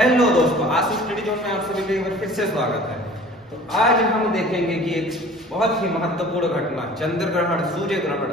Hello दोस्तों, आज study zone में आप सभी का एक बार फिर से स्वागत है। तो आज हम देखेंगे कि एक बहुत ही महत्वपूर्ण घटना चंद्र ग्रहण, सूर्य ग्रहण।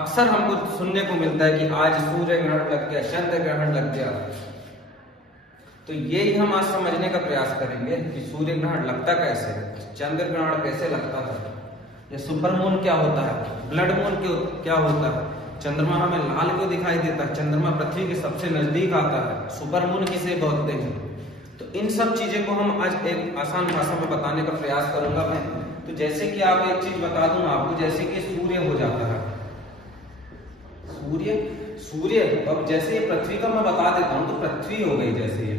अक्सर हमको सुनने को मिलता है कि आज सूर्य ग्रहण लग गया, चंद्र ग्रहण लग गया। तो यही हम आज समझने का प्रयास करेंगे कि सूर्य ग्रहण लगता कैसे है, चंद्र ग्रहण कैसे लगता है, या सुपर मून क्या होता है, ब्लड मून क्या होता है, चंद्रमा हमें लाल क्यों दिखाई देता है, चंद्रमा पृथ्वी के सबसे नजदीक आता है, सुपर मून किसे बोलते हैं। तो इन सब चीजें को हम आज एक आसान भाषा में बताने का प्रयास करूंगा मैं। तो जैसे कि आप एक चीज बता दूं आपको, जैसे कि सूर्य हो जाता है, सूर्य अब जैसे ये पृथ्वी का मैं बता देता हूं, तो पृथ्वी हो गई जैसे ये।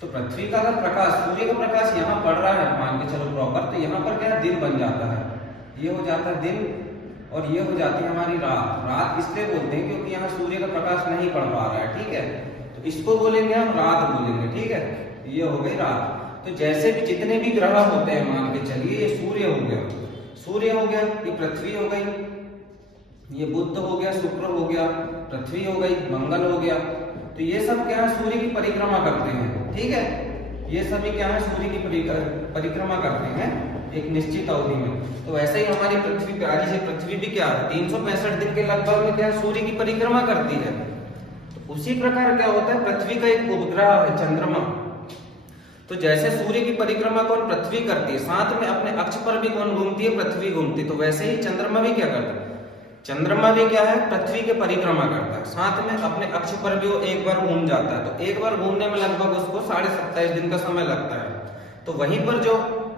तो पृथ्वी का अगर प्रकाश, सूर्य का प्रकाश यहाँ पड़ रहा है, मान के चलो प्रॉपर, तो यहाँ पर क्या दिन बन जाता है, ये हो जाता है दिन, और ये हो जाती है हमारी रात। रात इसलिए बोलते हैं क्योंकि यहाँ सूर्य का प्रकाश नहीं पड़ पा रहा है, ठीक है। तो इसको बोलेंगे हम रात बोलेंगे, ठीक है। ये हो गई रात। तो जैसे भी जितने भी ग्रह होते हैं, मान के चलिए ये सूर्य हो गया, ये पृथ्वी हो गई, ये बुध हो गया, शुक्र हो गया, पृथ्वी हो गई, मंगल हो गया। तो ये सब क्या है, सूर्य की परिक्रमा करते हैं, ठीक है। ये सभी क्या है, सूर्य की परिक्रमा करते हैं एक निश्चित अवधि में। तो वैसे ही हमारी पृथ्वी पे आज से पृथ्वी भी क्या है, 365 दिन के लगभग में क्या है, सूर्य की परिक्रमा करती है। तो उसी प्रकार क्या होता है, पृथ्वी का एक उपग्रह है चंद्रमा। तो जैसे सूर्य की परिक्रमा कौन, पृथ्वी करती है, साथ में अपने अक्ष पर भी कौन घूमती है, पृथ्वी घूमती है। तो वैसे ही चंद्रमा भी क्या करता है, चंद्रमा भी क्या है, पृथ्वी के परिक्रमा करता है, साथ में अपने अक्ष पर भी वो एक बार घूम जाता है। तो एक बार घूमने में लगभग उसको 27.5 दिन का समय लगता है। तो वहीं पर जो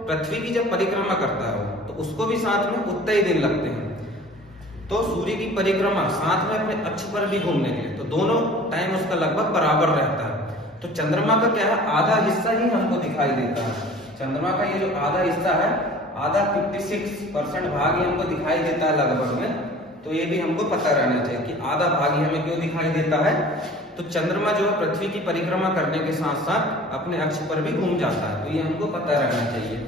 पृथ्वी की जब परिक्रमा करता है तो उसको भी साथ में उतने ही दिन लगते हैं। तो सूर्य की परिक्रमा साथ में अपने अक्ष पर भी घूमने के लिए, तो दोनों टाइम उसका लगभग बराबर रहता है। तो चंद्रमा का क्या है, आधा हिस्सा ही हमको दिखाई देता है। चंद्रमा का ये जो आधा हिस्सा है, आधा 56% भाग ही हमको दिखाई देता है लगभग में। तो ये भी हमको पता रहना चाहिए कि आधा भाग ही हमें क्यों दिखाई देता है। तो चंद्रमा जो है पृथ्वी की परिक्रमा करने के साथ साथ अपने अक्ष पर भी घूम जाता है, तो ये हमको पता रहना चाहिए।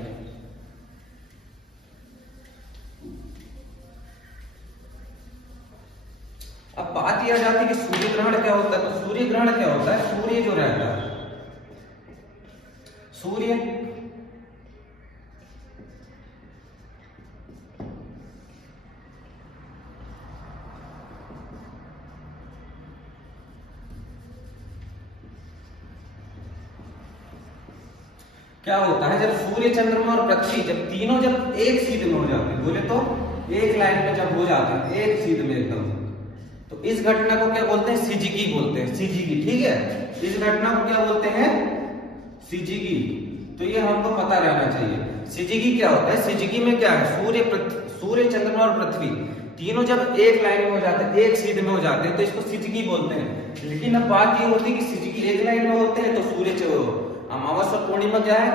अब बात यह आ जाती है कि सूर्य ग्रहण क्या होता है। तो सूर्य ग्रहण क्या होता है, सूर्य जो रहता है, सूर्य क्या होता है, जब सूर्य, चंद्रमा और पृथ्वी जब तीनों जब एक सीध में हो जाते हैं, बोले तो एक लाइन में जब हो जाते हैं, एक सीध में एकदम, तो इस घटना को क्या बोलते हैं, सिजिकी बोलते हैं, सिजिकी, ठीक है। इस घटना को क्या बोलते हैं, सिजिकी। तो ये हमको पता रहना चाहिए सिजिकी क्या होता है। सिजिकी में क्या है, सूर्य, चंद्रमा और पृथ्वी तीनों जब एक लाइन में हो जाते हैं, एक सीध में हो जाते हैं, तो इसको सिजिकी बोलते हैं। लेकिन अब बात ये होती है कि सिजिकी एक लाइन में होते हैं, तो सूर्य, अमावस्या और पूर्णिमा क्या है,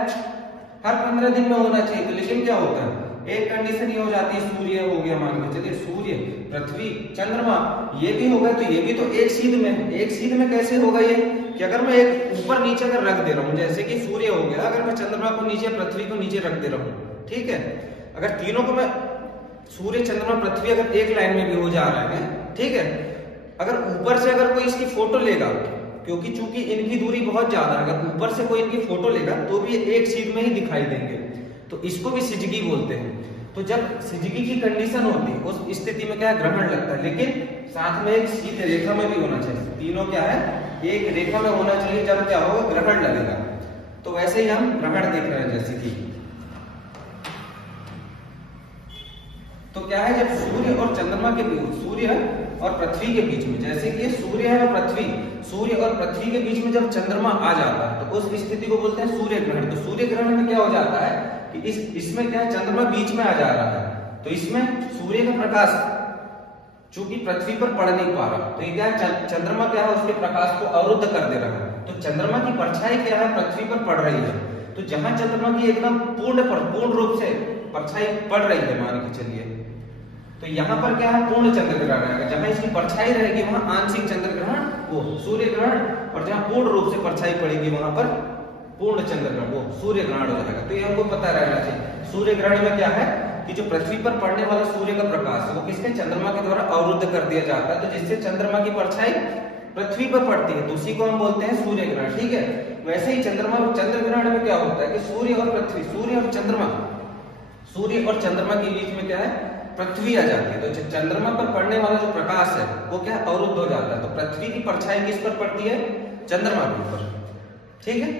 हर 15 दिन में होना चाहिए। तो लेकिन क्या होता है, एक कंडीशन ये हो जाती है, सूर्य हो गया, मान के चलिए सूर्य, पृथ्वी, चंद्रमा, ये भी हो गया, तो ये भी तो एक सीध में। एक सीध में कैसे होगा ये, कि अगर मैं एक ऊपर नीचे अगर रख दे रहा हूं, जैसे कि सूर्य हो गया, अगर मैं चंद्रमा को नीचे, पृथ्वी को नीचे रख दे रहा हूं, ठीक है। अगर तीनों को मैं, सूर्य, चंद्रमा, पृथ्वी अगर एक लाइन में भी हो जा रहे हैं, ठीक है, अगर ऊपर से अगर कोई इसकी फोटो लेगा, क्योंकि चूंकि इनकी दूरी बहुत ज्यादा है, अगर ऊपर से कोई इनकी फोटो लेगा तो भी एक सीध में ही दिखाई देंगे, तो इसको भी सिजिकी बोलते हैं। तो जब सिजिकी की कंडीशन होती है, उस स्थिति में क्या है, ग्रहण लगता है, लेकिन साथ में एक सीधी रेखा में भी होना चाहिए। तीनों क्या है, एक रेखा में होना चाहिए, जब क्या होगा, ग्रहण लगेगा। तो वैसे ही हम ग्रहण देख रहे हैं, जैसे कि तो क्या है, जब सूर्य और चंद्रमा के बीच, सूर्य और पृथ्वी के बीच में, जैसे कि सूर्य है और पृथ्वी, सूर्य और पृथ्वी के बीच में जब चंद्रमा आ जाता है, तो उस स्थिति को बोलते हैं सूर्य ग्रहण। तो सूर्य ग्रहण में क्या हो जाता है कि इसमें क्या है, चंद्रमा बीच में आ जा रहा है, तो इसमें सूर्य का प्रकाश चूंकि पृथ्वी पर पड़ नहीं पा रहा, तो ये क्या है, चंद्रमा क्या है, उसके प्रकाश को अवरुद्ध कर दे रहा है। तो चंद्रमा की परछाई क्या है, पृथ्वी पर पड़ रही है। तो जहां चंद्रमा की एकदम पूर्ण रूप से परछाई पड़ रही है, मान के चलिए, तो यहाँ पर क्या है, पूर्ण चंद्र ग्रहण रहेगा। जहां इसकी परछाई रहेगी वहां आंशिक चंद्र ग्रहण, वो सूर्य ग्रहण, और जहां पूर्ण रूप से परछाई पड़ेगी वहां पर पूर्ण चंद्र ग्रहण, वो सूर्य ग्रहण हो जाएगा। तो ये हमको पता रहना चाहिए। सूर्य ग्रहण में क्या है कि जो पृथ्वी पर पड़ने वाला सूर्य का प्रकाश है वो किसके, चंद्रमा के द्वारा अवरुद्ध कर दिया जाता है, तो जिससे चंद्रमा की परछाई पृथ्वी पर पड़ती है, तो उसी को हम बोलते हैं सूर्य ग्रहण। ठीक है, वैसे ही चंद्रमा चंद्र ग्रहण में क्या होता है कि सूर्य और पृथ्वी, सूर्य और चंद्रमा के बीच में क्या है, पृथ्वी आ जाती है। तो चंद्रमा पर पड़ने वाला जो प्रकाश है वो क्या है, अवरुद्ध हो जाता है। तो पृथ्वी की परछाई किस पर पड़ती है, चंद्रमा के ऊपर। ठीक है,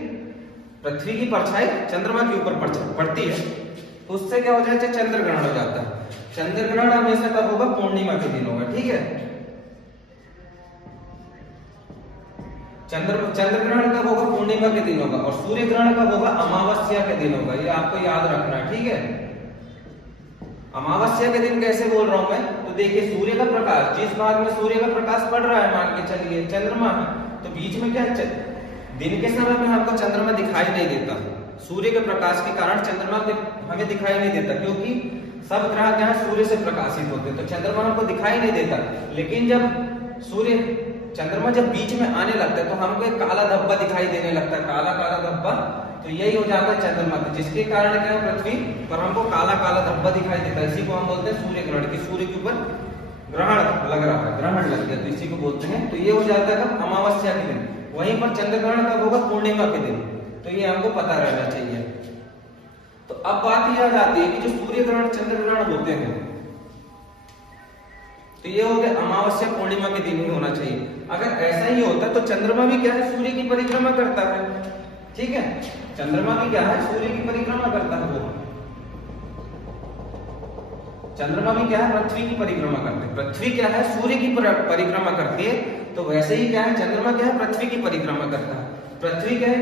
पृथ्वी की परछाई चंद्रमा के ऊपर पड़ती है, तो उससे क्या हो जाता है, चंद्र ग्रहण हो जाता है। चंद्र ग्रहण हमेशा कब होगा, पूर्णिमा के दिन होगा। ठीक है, चंद्र ग्रहण कब होगा, पूर्णिमा के दिन होगा। और सूर्य ग्रहण कब होगा, अमावस्या के दिन होगा। ये आपको याद रखना है। ठीक है, अमावस्या के दिन कैसे बोल रहा हूं मैं, तो देखिए सूर्य का प्रकाश, जिस भाग में सूर्य का प्रकाश पड़ रहा है, मान के चलिए चंद्रमा है, तो बीच में क्या है, दिन के समय में हमको चंद्रमा दिखाई नहीं देता। सूर्य के प्रकाश के कारण चंद्रमा हमें दिखाई नहीं देता, क्योंकि सब ग्रह क्या है, सूर्य से प्रकाशित होते हैं, तो चंद्रमा हमको दिखाई नहीं देता। लेकिन जब चंद्रमा जब बीच में आने लगता है तो हमको एक काला धब्बा दिखाई देने लगता है, काला काला धब्बा। तो यही हो जाता है चंद्रमा, जिसके कारण क्या है, पृथ्वी पर हमको काला काला धब्बा दिखाई देता है। इसी को हम बोलते हैं सूर्य ग्रहण, की सूर्य के ऊपर ग्रहण लग रहा है, ग्रहण लग गया, तो इसी को बोलते हैं। तो ये हो जाता है कब, अमावस्या के दिन। वहीं पर चंद्र ग्रहण कब होगा, पूर्णिमा के दिन। तो ये हमको पता रहना चाहिए। तो अब बात यह आ जाती है कि जो सूर्य ग्रहण चंद्र ग्रहण होते हैं, तो ये हो गया अमावस्या पूर्णिमा के दिन ही होना चाहिए। अगर ऐसा ही होता तो चंद्रमा भी क्या है, सूर्य की परिक्रमा करता है। ठीक है, चंद्रमा भी क्या है, सूर्य की परिक्रमा करता है। वो चंद्रमा भी क्या है, पृथ्वी की परिक्रमा करते हैं। पृथ्वी क्या है, सूर्य की परिक्रमा करती है। तो वैसे ही क्या है, चंद्रमा क्या है, पृथ्वी की परिक्रमा करता है। पृथ्वी क्या है,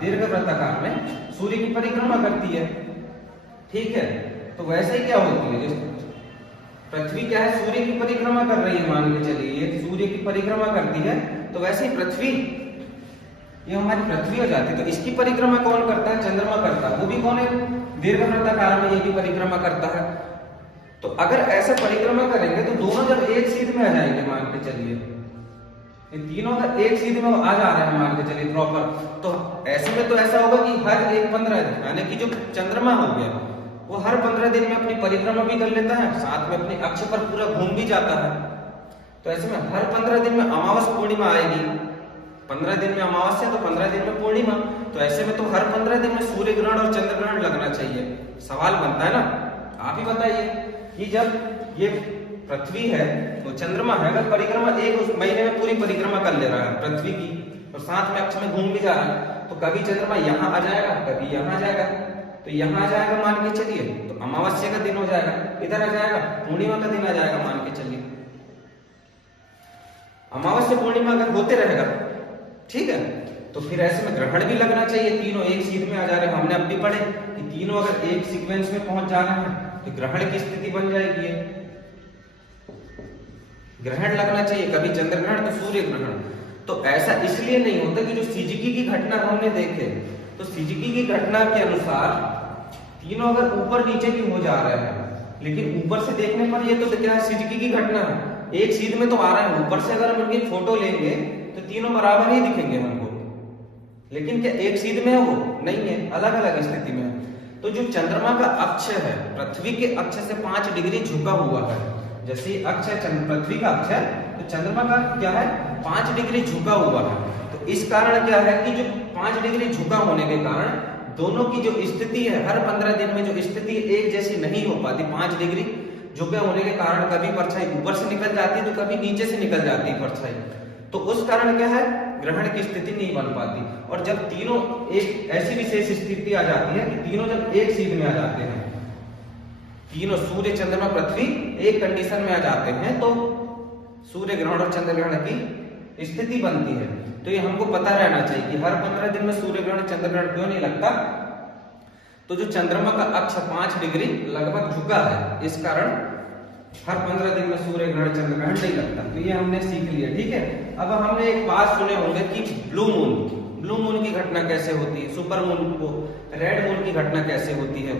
दीर्घवृत्ताकार में सूर्य की परिक्रमा करती है। ठीक है, तो वैसे ही क्या होती है, पृथ्वी क्या है, सूर्य की परिक्रमा कर रही है, मान के चलिए ये सूर्य की परिक्रमा करती है, तो वैसे ही पृथ्वी, ये हमारी पृथ्वी हो जाती है। तो इसकी परिक्रमा कौन करता है, चंद्रमा करता है। वो भी कौन है, दीर्घवृत्ताकार में ये भी परिक्रमा करता है। तो अगर ऐसा परिक्रमा करेंगे तो दोनों जब एक सीध में आ जाएंगे, मान के चलिए ये तीनों अगर एक सीध में आ जा रहे हैं, मान के चलिए प्रॉपर, तो ऐसे में तो ऐसा होगा कि हर एक 15 दिन, यानी कि जो चंद्रमा हो गया वो हर 15 दिन में अपनी परिक्रमा भी कर लेता है, साथ में अपने अक्ष पर पूरा घूम भी जाता है। तो ऐसे में हर 15 दिन में अमावस्या पूर्णिमा आएगी, 15 दिन में अमावस्या तो 15 दिन में पूर्णिमा। तो ऐसे में तो हर 15 दिन में सूर्य ग्रहण और चंद्र ग्रहण लगना चाहिए। सवाल बनता है ना, आप ही बताइए कि जब ये पृथ्वी है तो चंद्रमा है, अगर परिक्रमा एक उस महीने में पूरी परिक्रमा कर ले रहा है पृथ्वी की, और साथ में अक्ष में घूम भी जा रहा है, तो कभी चंद्रमा यहाँ आ जाएगा, कभी यहाँ आ जाएगा। तो यहाँ आ जाएगा मान के चलिए तो अमावस्या का दिन हो जाएगा, इधर आ जाएगा पूर्णिमा का दिन आ जाएगा, मान के चलिए अमावस्या पूर्णिमा अगर होते रहेगा, ठीक है, तो फिर ऐसे में ग्रहण भी लगना चाहिए। तीनों एक सीध में आ जा रहे हैं, हमने अब भी पढ़े कि तीनों अगर एक सीक्वेंस में पहुंच जा रहे हैं तो ग्रहण की स्थिति बन जाएगी। ग्रहण लगना चाहिए, कभी चंद्र ग्रहण तो सूर्य ग्रहण। तो ऐसा इसलिए नहीं होता कि जो सिजिकी की घटना हमने देखे, तो सिजिकी की घटना के अनुसार तीनों अगर ऊपर नीचे भी हो जा रहे हैं, लेकिन ऊपर से देखने पर ये तो क्या है, सिजिकी की घटना है, एक सीध में तो आ रहा है। ऊपर से अगर हम इनकी फोटो लेंगे तो तीनों बराबर ही दिखेंगे हमको, लेकिन क्या एक सीध में है, वो नहीं है, अलग अलग स्थिति में है। तो जो चंद्रमा का अक्ष है पृथ्वी के अक्ष से 5 डिग्री झुका हुआ है, जैसे अक्ष है पृथ्वी का अक्ष है, तो चंद्रमा का क्या है 5 डिग्री झुका हुआ है। तो इस कारण क्या है कि जो 5 डिग्री झुका होने के कारण दोनों की जो स्थिति है हर 15 दिन में जो स्थिति एक जैसी नहीं हो पाती। 5 डिग्री झुके होने के कारण कभी परछाई ऊपर से निकल जाती है तो कभी नीचे से निकल जाती है परछाई। तो उस कारण क्या है, ग्रहण की स्थिति नहीं बन पाती। और जब तीनों एक ऐसी विशेष स्थिति आ जाती है कि तीनों जब एक सीध में आ जाते हैं, तीनों सूर्य चंद्रमा पृथ्वी एक कंडीशन में आ जाते हैं, तो सूर्य ग्रहण और चंद्र ग्रहण की स्थिति बनती है। तो ये हमको पता रहना चाहिए कि हर 15 दिन में सूर्य ग्रहण चंद्र ग्रहण क्यों नहीं लगता। तो जो चंद्रमा का अक्ष 5 डिग्री लगभग झुका है, इस कारण हर 15 दिन में सूर्य ग्रहण चंद्र ग्रहण नहीं लगता। तो ये हमने सीख लिया, ठीक है। अब हमने एक बात सुने होंगे कि ब्लू मून की घटना कैसे होती है, सुपर मून को, रेड मून की घटना कैसे होती है।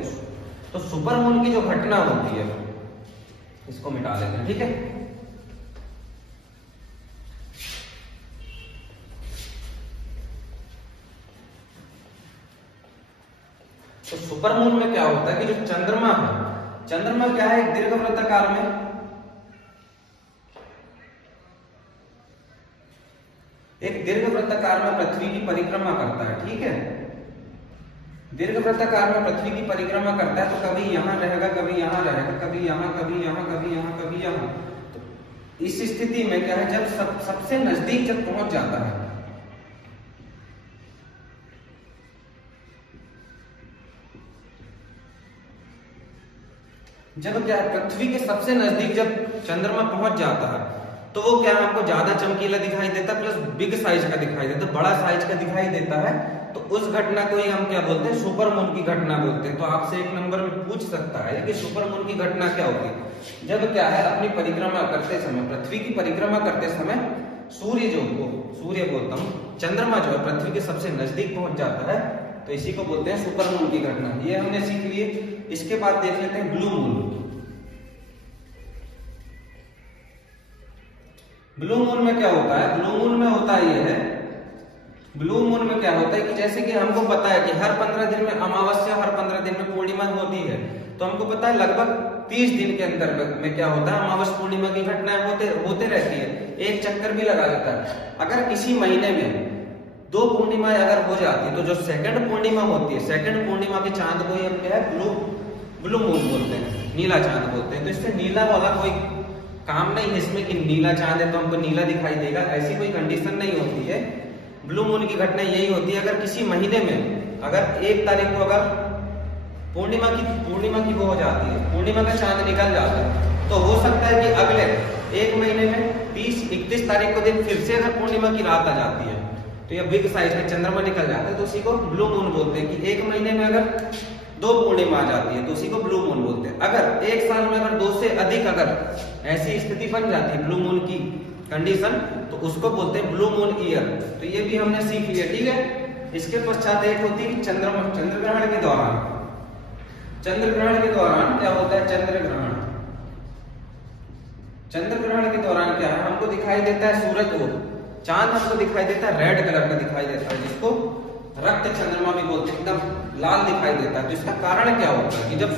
तो सुपर मून की जो घटना होती है, इसको मिटा लेते हैं, ठीक है। तो सुपर मून में क्या होता है कि जो चंद्रमा है, चंद्रमा क्या है, एक दीर्घवृत्ताकार में एक दीर्घ वृत्ताकार में पृथ्वी की परिक्रमा करता है, ठीक है। दीर्घ वृत्ताकार में पृथ्वी की परिक्रमा करता है, तो कभी यहाँ रहेगा, कभी यहाँ रहेगा, कभी यहाँ, कभी यहाँ, कभी यहाँ, कभी यहाँ। तो इस स्थिति में क्या है, जब सबसे नजदीक जब पहुंच जाता है, जब क्या पृथ्वी के सबसे नजदीक जब चंद्रमा पहुंच जाता है, तो वो क्या हमको ज्यादा चमकीला दिखाई देता है, प्लस बिग साइज का दिखाई देता है, बड़ा साइज का दिखाई देता है। तो उस घटना को ही हम क्या बोलते हैं, सुपर मून की घटना बोलते हैं। तो आपसे एक नंबर में पूछ सकता है कि सुपर मून की घटना क्या होती है। जब क्या है अपनी परिक्रमा करते समय, पृथ्वी की परिक्रमा करते समय सूर्य बोलता हूँ, चंद्रमा जो है पृथ्वी के सबसे नजदीक पहुंच जाता है, तो इसी को बोलते हैं सुपर मून की घटना। ये हमने सीख लिए। इसके बाद देख लेते हैं ब्लू मून। ब्लू मून में क्या होता है, ब्लू मून में होता है, ये है ब्लू मून में क्या होता है कि जैसे कि हमको पता है कि हर 15 दिन में अमावस्या, हर 15 दिन में पूर्णिमा होती है। तो हमको पता है लगभग 30 दिन के अंदर में क्या होता है, अमावस्या पूर्णिमा की घटनाएं होते रहती है, एक चक्कर भी लगा देता है। अगर किसी महीने में 2 पूर्णिमाएं अगर हो जाती है, तो जो सेकंड पूर्णिमा होती है, सेकंड पूर्णिमा के चांद को हम क्या है ब्लू मून बोलते हैं, नीला चांद बोलते हैं। तो इससे नीला वाला कोई काम नहीं है इसमें कि नीला चांद है तो हमको नीला दिखाई देगा, ऐसी कोई कंडीशन नहीं होती है। ब्लू मून की घटना यही होती है, अगर किसी महीने में अगर 1 तारीख को अगर पूर्णिमा की वो हो जाती है, पूर्णिमा का चांद निकल जाता है, तो हो सकता है कि अगले 1 महीने में 30-31 तारीख को दिन फिर से अगर पूर्णिमा की रात आ जाती है, तो यह बिग साइज में चंद्रमा निकल जाता है, तो उसी को ब्लू मून बोलते हैं। कि 1 महीने में अगर 2 पूर्णिमा आ जाती है, तो उसी को ब्लू मून बोलते हैं। अगर 1 साल में अगर 2 से अधिक अगर ऐसी स्थिति बन जाती है ब्लू मून की कंडीशन, तो उसको बोलते हैं ब्लू मून ईयर। तो ये भी हमने सीख लिया, ठीक है। इसके पश्चात एक होती है चंद्र ग्रहण के दौरान। चंद्र ग्रहण के दौरान क्या होता है, चंद्र ग्रहण के दौरान क्या है, हमको दिखाई देता है सूरज को, चांद हमको दिखाई देता है रेड कलर का दिखाई देता है, जिसको रक्त चंद्रमा भी बोलते हैं, एकदम लाल दिखाई देता है। तो इसका कारण क्या होता है कि जब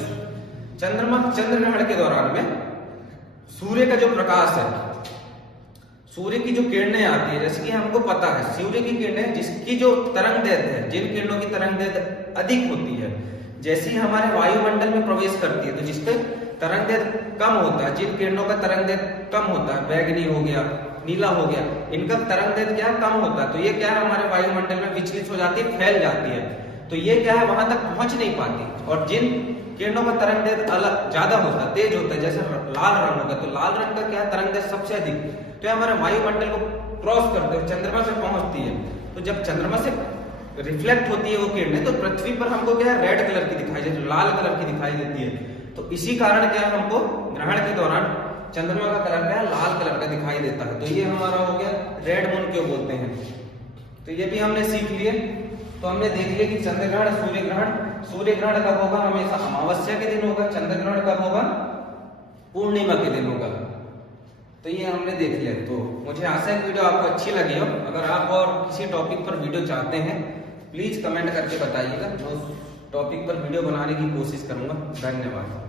चंद्र ग्रहण के दौरान में सूर्य का जो प्रकाश है, सूर्य की जो किरणें आती है, जैसे कि हमको पता है सूर्य की किरणें जिसकी जो तरंगदैर्घ्य है, जिन किरणों की तरंगदैर्घ्य अधिक होती है, जैसे ही हमारे वायुमंडल में प्रवेश करती है, तो जिसके तरंगदैर्घ्य कम होता है, जिन किरणों का तरंगदैर्घ्य कम होता है, बैगनी हो गया, नीला हो गया, इनका तरंगदैर्घ्य क्या कम होता है, तो ये क्या है हमारे वायुमंडल में विचलित हो जाती है, फैल जाती है। तो ये क्या है वहां तक पहुंच नहीं पाती। और जिन किरणों का तरंगदैर्घ्य अलग ज्यादा होता है, तेज होता है, जैसे लाल रंग होगा, तो लाल रंग का क्या है तरंगदैर्घ्य सबसे अधिक, तो ये हमारे वायुमंडल को क्रॉस करते हुए चंद्रमा से पहुंचती है। तो जब चंद्रमा से रिफ्लेक्ट होती है वो किरणें, तो पृथ्वी पर हमको क्या है रेड कलर की दिखाई देती है, लाल कलर की दिखाई देती है। तो इसी कारण क्या है हमको ग्रहण के दौरान चंद्रमा का कलर क्या है, लाल कलर का दिखाई देता है। तो ये हमारा हो गया रेड मून क्यों बोलते हैं। तो ये भी हमने सीख लिए। तो हमने देख लिया कि चंद्र ग्रहण, सूर्य ग्रहण कब होगा, हमेशा अमावस्या के दिन होगा। चंद्र ग्रहण कब होगा, पूर्णिमा के दिन होगा। तो ये हमने देख लिया। तो मुझे आशा है वीडियो आपको अच्छी लगी हो। अगर आप और किसी टॉपिक पर वीडियो चाहते हैं, प्लीज कमेंट करके बताइएगा, मैं उस टॉपिक पर वीडियो बनाने की कोशिश करूंगा। धन्यवाद।